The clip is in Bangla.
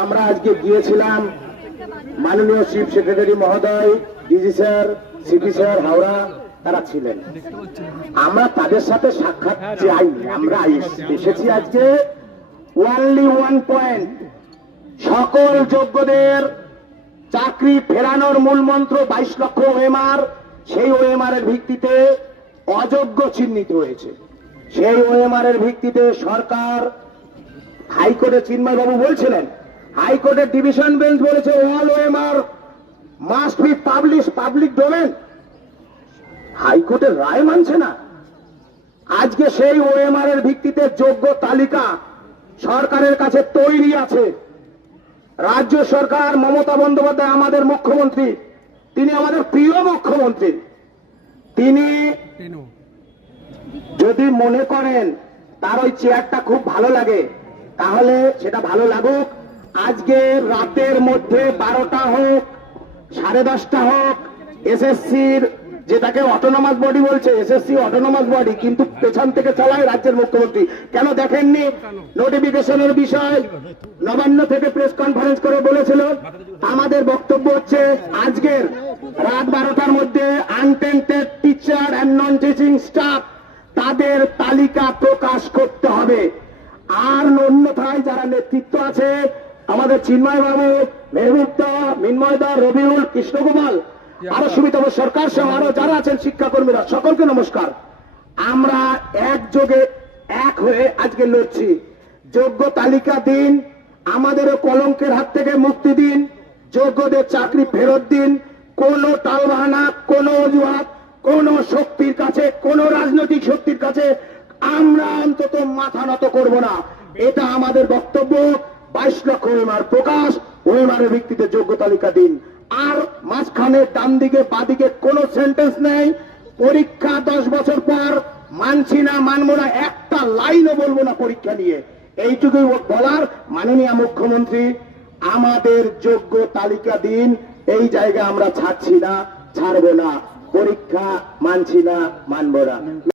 আমরা আজকে গিয়েছিলাম মাননীয় চিফ সেক্রেটারি মহোদয়, DG sir, CP sir Howrah তারা ছিলেন। আমরা তাদের সাথে সাক্ষাৎ চাইনি, আমরা এসেছি আজকে ওনলি ওয়ান পয়েন্ট, সকল যোগ্যদের চাকরি ফেরানোর মূল মন্ত্র 22 লক্ষ ওএমআর, সেই ওএমআর এর ভিত্তিতে অযোগ্য চিহ্নিত হয়েছে। সেই ওএমআর এর ভিত্তিতে সরকার, হাইকোর্টে চিন্ময় বাবু বলছিলেন, হাইকোর্টের ডিভিশন বেঞ্চ বলেছে all OMR must be public domain. হাইকোর্টের রায় মানছে না। আজকে সেই ওএমআর এর ভিত্তিতে যোগ্য তালিকা সরকারের কাছে তৈরি আছে। রাজ্য সরকার, মমতা বন্দ্যোপাধ্যায় আমাদের মুখ্যমন্ত্রী, তিনি আমাদের প্রিয় মুখ্যমন্ত্রী, তিনি যদি মনে করেন তার ওই চেয়ারটা খুব ভালো লাগে, তাহলে সেটা ভালো লাগুক। আজকে রাতের মধ্যে 12টা হোক, 10:30 হোক, এসএসসির, যেটাকে অটোনমাস বডি বলছে, এসএসসি অটোনমাস বডি, কিন্তু পেছন থেকে চালায় রাজ্যের মুখ্যমন্ত্রী। কেন দেখেননি নোটিফিকেশনের বিষয়? নবান্ন থেকে প্রেস কনফারেন্স করে বলেছিল। আমাদের বক্তব্য হচ্ছে আজকের রাত 12টার মধ্যে untainted teacher and non teaching staff, তাদের তালিকা প্রকাশ করতে হবে। আর অন্যথায় যারা নেতৃত্ব আছে, আমাদের চিন্ময় বাবু, মেহবুবদা, মিন্ময়দা, রবিউল, কৃষ্ণকুমার, আরো সুমিতব সরকার সহ আরো যারা আছেন শিক্ষাকর্মীরা, সকলকে নমস্কার। আমরা একযোগে এক হয়ে আজকে লড়ছি। যোগ্য তালিকা দিন, আমাদেরও কলঙ্কের হাত থেকে মুক্তি দিন, যোগ্যদের চাকরি ফেরত দিন। কোন টালবাহানা, কোন অজুহাত, কোন শক্তির কাছে, কোন রাজনৈতিক শক্তির কাছে আমরা অন্তত মাথা নত করব না। এটা আমাদের বক্তব্য। 22 লক্ষ ওএমআর প্রকাশ, ওএমআর এর ভিত্তিতে যোগ্য তালিকা দিন। আর মাঝখানে ডান দিকে বাদিকে কোন সেন্টেন্স নেই। পরীক্ষা 10 বছর পর মানছি না, মানবো না, একটা লাইনও বলবো না পরীক্ষা নিয়ে। এইটুকুই বলার। মাননীয় মুখ্যমন্ত্রী, আমাদের যোগ্য তালিকা দিন। এই জায়গা আমরা ছাড়ছি না, ছাড়বো না। পরীক্ষা মানছি না, মানবো না।